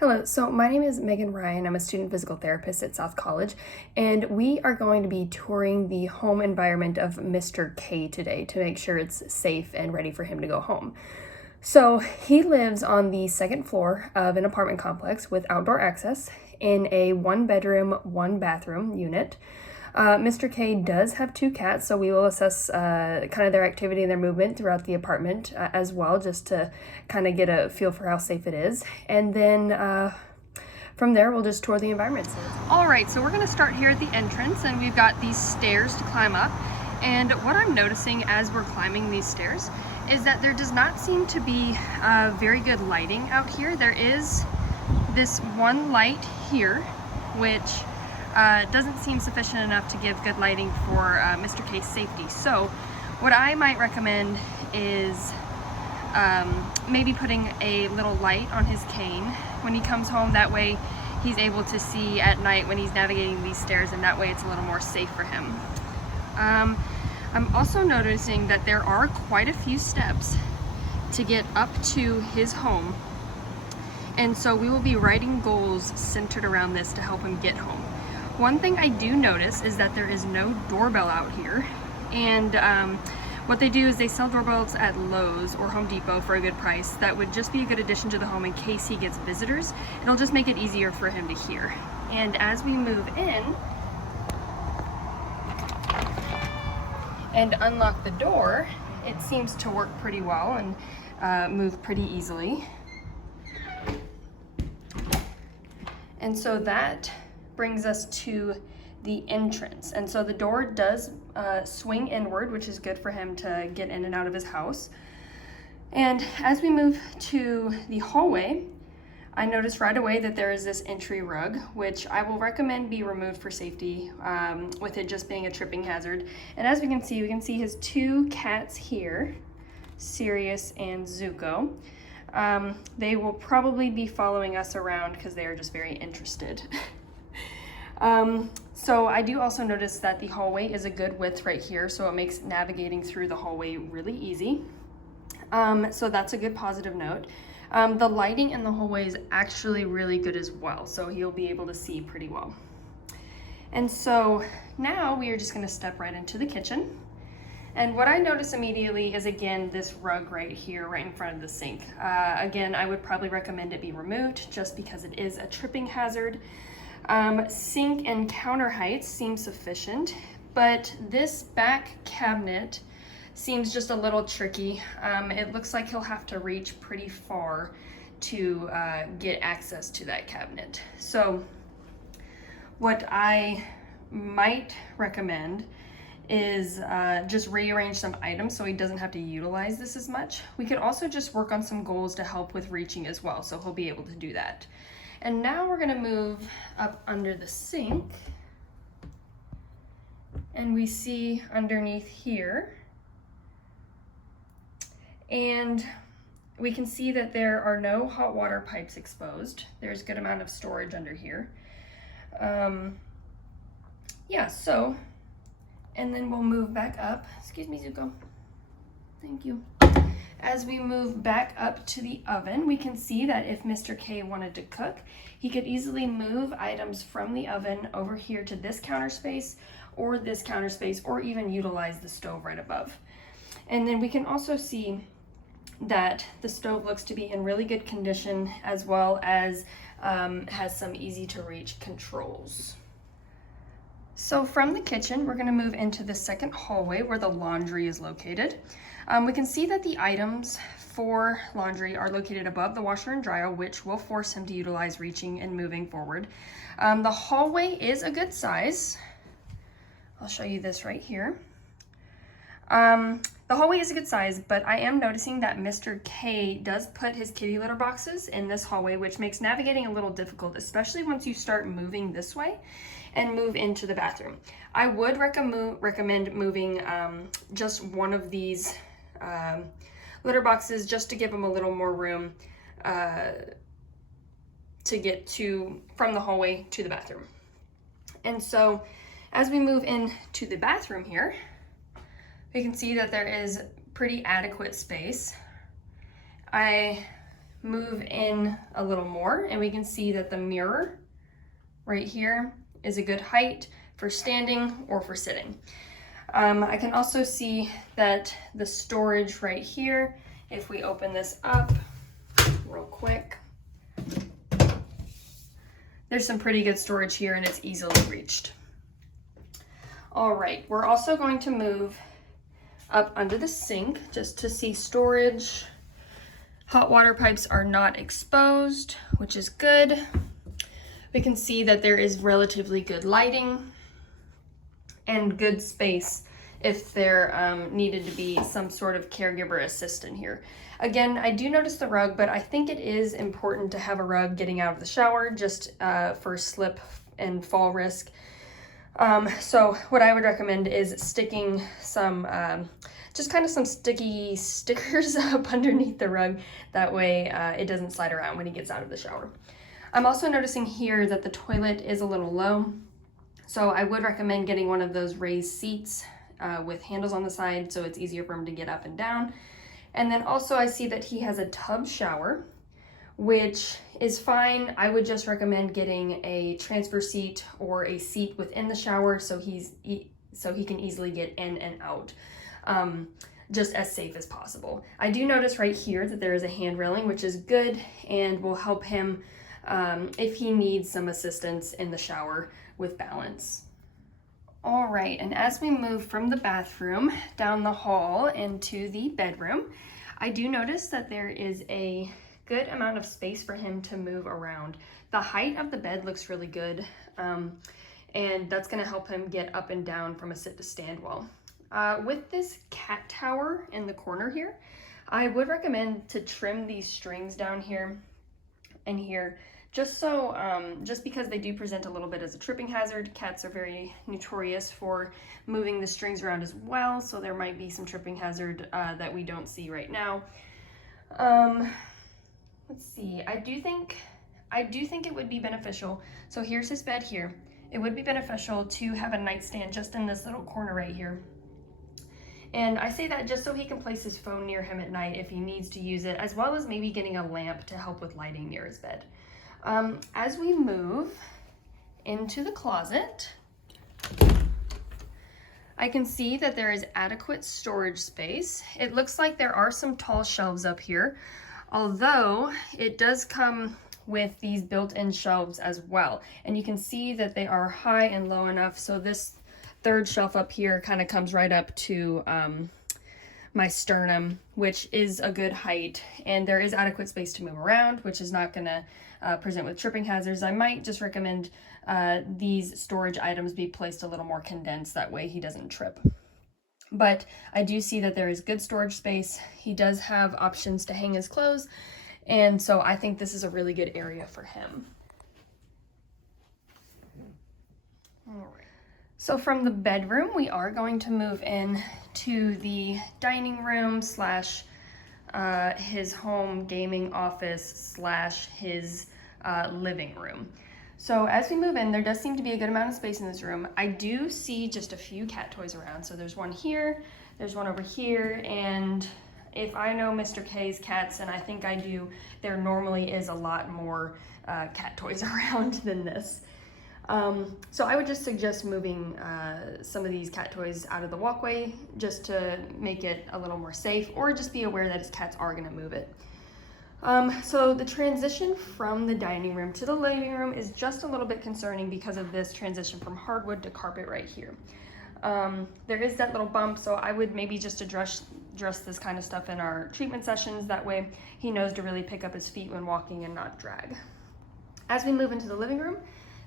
Hello, so my name is Megan Ryan. I'm a student physical therapist at South College, and we are going to be touring the home environment of Mr. K today to make sure it's safe and ready for him to go home. So he lives on the second floor of an apartment complex with outdoor access in a one-bedroom, one-bathroom unit. Mr. K does have two cats, so we will assess kind of their activity and their movement throughout the apartment as well, just to kind of get a feel for how safe it is. And then from there, we'll just tour the environment. All right, so we're gonna start here at the entrance, and we've got these stairs to climb up. And what I'm noticing as we're climbing these stairs is that there does not seem to be very good lighting out here. There is this one light here, which doesn't seem sufficient enough to give good lighting for Mr. K's safety. So what I might recommend is maybe putting a little light on his cane when he comes home. That way he's able to see at night when he's navigating these stairs, and that way it's a little more safe for him. I'm also noticing that there are quite a few steps to get up to his home, and so we will be writing goals centered around this to help him get home. One thing I do notice is that there is no doorbell out here, and what they do is they sell doorbells at Lowe's or Home Depot for a good price. That would just be a good addition to the home in case he gets visitors. It'll just make it easier for him to hear. And as we move in and unlock the door, it seems to work pretty well and move pretty easily. And so that brings us to the entrance. And so the door does swing inward, which is good for him to get in and out of his house. And as we move to the hallway, I noticed right away that there is this entry rug, which I will recommend be removed for safety, with it just being a tripping hazard. And as we can see his two cats here, Sirius and Zuko. They will probably be following us around because they are just very interested. So I do also notice that the hallway is a good width right here, so it makes navigating through the hallway really easy. So that's a good positive note. The lighting in the hallway is actually really good as well, so he'll be able to see pretty well. And so now we are just going to step right into the kitchen. And what I notice immediately is, again, this rug right here, right in front of the sink. Again, I would probably recommend it be removed just because it is a tripping hazard. Sink and counter height seem sufficient, but this back cabinet seems just a little tricky. It looks like he'll have to reach pretty far to get access to that cabinet. So what I might recommend is just rearrange some items so he doesn't have to utilize this as much. We could also just work on some goals to help with reaching as well, so he'll be able to do that. And now we're gonna move up under the sink, and we see underneath here, and we can see that there are no hot water pipes exposed. There's a good amount of storage under here. Yeah, so, and then we'll move back up. Excuse me, Zuko. Thank you. As we move back up to the oven, we can see that if Mr. K wanted to cook, he could easily move items from the oven over here to this counter space, or this counter space, or even utilize the stove right above. And then we can also see that the stove looks to be in really good condition, as well as has some easy to reach controls. So from the kitchen, we're gonna move into the second hallway where the laundry is located. We can see that the items for laundry are located above the washer and dryer, which will force him to utilize reaching and moving forward. The hallway is a good size. I'll show you this right here. The hallway is a good size, but I am noticing that Mr. K does put his kitty litter boxes in this hallway, which makes navigating a little difficult, especially once you start moving this way and move into the bathroom. I would recommend moving just one of these litter boxes just to give him a little more room to get from the hallway to the bathroom. And so as we move into the bathroom here, we can see that there is pretty adequate space. I move in a little more, and we can see that the mirror right here is a good height for standing or for sitting. I can also see that the storage right here, if we open this up real quick, there's some pretty good storage here and it's easily reached. All right, we're also going to move up under the sink just to see storage. Hot water pipes are not exposed, which is good. We can see that there is relatively good lighting and good space if there needed to be some sort of caregiver assistant here. Again, I do notice the rug, but I think it is important to have a rug getting out of the shower just for slip and fall risk. So what I would recommend is sticking some, just kind of some sticky stickers up underneath the rug. That way it doesn't slide around when he gets out of the shower. I'm also noticing here that the toilet is a little low. So I would recommend getting one of those raised seats with handles on the side so it's easier for him to get up and down. And then also I see that he has a tub shower, which is fine. I would just recommend getting a transfer seat or a seat within the shower so he can easily get in and out, just as safe as possible. I do notice right here that there is a hand railing, which is good and will help him if he needs some assistance in the shower with balance. All right, and as we move from the bathroom down the hall into the bedroom, I do notice that there is a good amount of space for him to move around. The height of the bed looks really good, and that's gonna help him get up and down from a sit to stand well. With this cat tower in the corner here, I would recommend to trim these strings down here and here, just so, just because they do present a little bit as a tripping hazard. Cats are very notorious for moving the strings around as well, so there might be some tripping hazard that we don't see right now. Let's see, I do think it would be beneficial. So here's his bed here. It would be beneficial to have a nightstand just in this little corner right here. And I say that just so he can place his phone near him at night if he needs to use it, as well as maybe getting a lamp to help with lighting near his bed. As we move into the closet, I can see that there is adequate storage space. It looks like there are some tall shelves up here, although it does come with these built-in shelves as well. And you can see that they are high and low enough, so this third shelf up here kind of comes right up to my sternum, which is a good height, and there is adequate space to move around, which is not gonna present with tripping hazards. I might just recommend these storage items be placed a little more condensed, that way he doesn't trip. But I do see that there is good storage space. He does have options to hang his clothes, and so I think this is a really good area for him. All right. So from the bedroom, we are going to move in to the dining room slash his home gaming office slash his living room. So as we move in, there does seem to be a good amount of space in this room. I do see just a few cat toys around. So there's one here, there's one over here, and if I know Mr. K's cats, and I think I do, there normally is a lot more cat toys around than this. So I would just suggest moving some of these cat toys out of the walkway just to make it a little more safe, or just be aware that his cats are gonna move it. So the transition from the dining room to the living room is just a little bit concerning because of this transition from hardwood to carpet right here. There is that little bump, so I would maybe just address this kind of stuff in our treatment sessions. That way he knows to really pick up his feet when walking and not drag. As we move into the living room,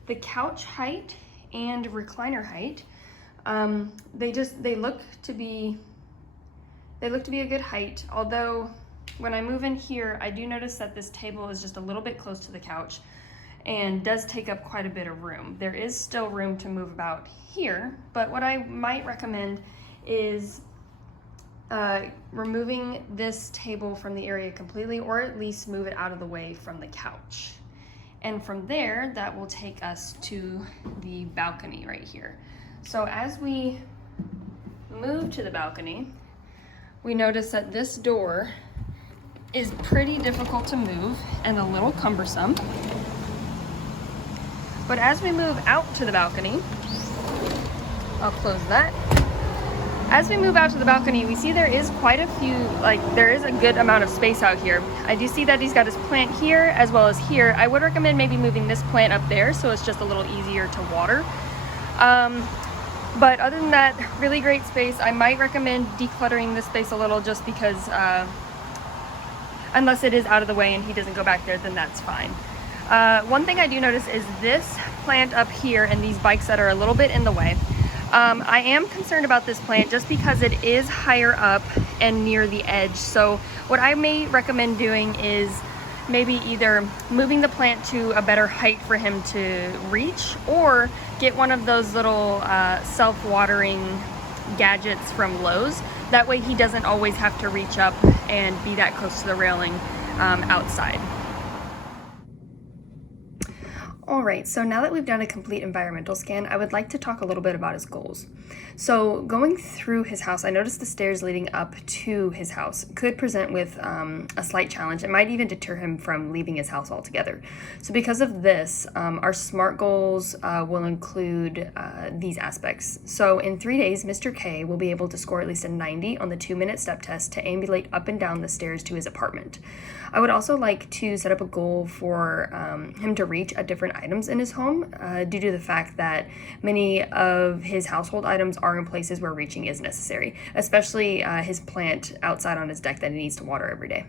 the couch height and recliner height, they look to be a good height, although when I move in here, I do notice that this table is just a little bit close to the couch and does take up quite a bit of room. There is still room to move about here, but what I might recommend is removing this table from the area completely, or at least move it out of the way from the couch. And from there, that will take us to the balcony right here. So as we move to the balcony, we notice that this door is pretty difficult to move and a little cumbersome. But as we move out to the balcony, I'll close that. As we move out to the balcony, we see there is quite a few, there is a good amount of space out here. I do see that he's got his plant here as well as here. I would recommend maybe moving this plant up there so it's just a little easier to water. But other than that, really great space. I might recommend decluttering this space a little just because, unless it is out of the way and he doesn't go back there, then that's fine. One thing I do notice is this plant up here and these bikes that are a little bit in the way. I am concerned about this plant just because it is higher up and near the edge. So what I may recommend doing is maybe either moving the plant to a better height for him to reach, or get one of those little self-watering gadgets from Lowe's. That way he doesn't always have to reach up and be that close to the railing outside. Alright, so now that we've done a complete environmental scan, I would like to talk a little bit about his goals. So going through his house, I noticed the stairs leading up to his house could present with a slight challenge. It might even deter him from leaving his house altogether. So because of this, our SMART goals will include these aspects. So in 3 days, Mr. K will be able to score at least a 90 on the 2-minute step test to ambulate up and down the stairs to his apartment. I would also like to set up a goal for him to reach at different items in his home due to the fact that many of his household items are in places where reaching is necessary, especially his plant outside on his deck that he needs to water every day.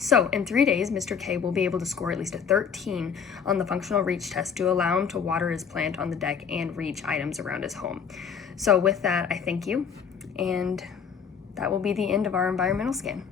So in 3 days, Mr. K will be able to score at least a 13 on the functional reach test to allow him to water his plant on the deck and reach items around his home. So with that, I thank you, and that will be the end of our environmental scan.